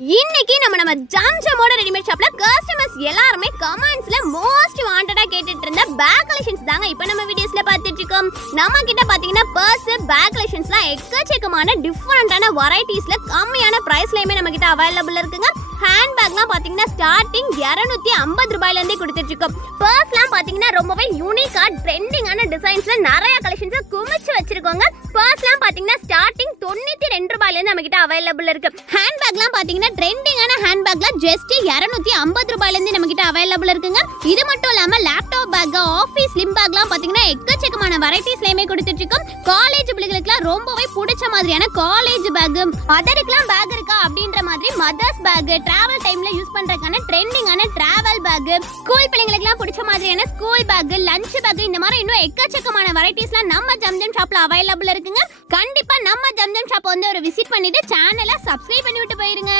இன்னைக்கு நம்ம ஜாம்ஜமோட ரெடிமேட் ஷாப்ல கஸ்டமர்ஸ் எல்லாரும் கமெண்ட்ஸ்ல மோஸ்ட் வாண்டடா கேட்டுட்டு இருந்த பேக் கலெக்ஷன்ஸ் தாங்க இப்போ நம்ம வீடியோஸ்ல பார்த்துட்டு இருக்கோம். நம்ம கிட்ட பாத்தீங்கன்னா பர்ஸ் பேக் கலெக்ஷன்ஸ்லாம் எக்கச்சக்கமான டிஃபரெண்டான வெரைட்டிஸ்ல கம்மியான பிரைஸ்லயுமே நம்ம கிட்ட அவைலபிள் இருக்குங்க. ஹேண்ட் பேக்லாம் பாத்தீங்கன்னா ஸ்டார்டிங் 250 ரூபாயில இருந்தே கொடுத்துட்டு இருக்கோம். பர்ஸ்லாம் பாத்தீங்கன்னா ரொம்பவே யூனிக்கா ட்ரெண்டிங்கான டிசைன்ஸ்ல நிறைய கலெக்ஷன்ஸ் குமிச்சு வச்சிருக்கோங்க. பர்ஸ்லாம் பாத்தீங்கன்னா ஸ்டார்டிங் 92 ரூபாயில இருந்து நம்ம கிட்ட அவைலபிள் இருக்கு. ஹேண்ட் பேக்லாம் பாத்தீங்கன்னா ட்ரெண்டிங்கான ஹேண்ட் பேக்ல ஜஸ்ட் 250 ரூபாயில இருந்து நம்ம கிட்ட அவைலபிள் இருக்குங்க. இது மட்டும் இல்லாம லேப்டாப் பேக், ஆபீஸ் ஸ்லிம் பேக்லாம் பாத்தீங்கன்னா எக்கச்சக்கமான வெரைட்டிஸ்லயுமே கொடுத்துட்டு இருக்கோம். காலேஜ் பிள்ளைகளுக்குலாம் ரொம்பவே பிடிச்ச மாதிரியான காலேஜ் பேக், அதற்குலாம் பேக் இருக்கா அப்படின்ற மாதிரி மதர்ஸ் பேக், டிராவல் டைம்ல யூஸ் பண்றதுக்கான ட்ரெண்டிங்கான டிராவல் பேக், ஸ்கூல் பிள்ளைங்களுக்குலாம் பிடிச்ச மாதிரியான ஸ்கூல் பேக், லஞ்ச் பேக், இந்த மாதிரி இன்னும் எக்கச்சக்கமான வெரைட்டிஸ்லாம் நம்ம ஜம்ஜம் ஷாப்ல அவைலபிள் இருக்குங்க. கண்டிப்பா நம்ம ஜம்ஜம் ஷாப் வந்து ஒரு விசிட் பண்ணிட்டு சேனலை சப்ஸ்கிரைப் பண்ணி விட்டு போயிருங்க.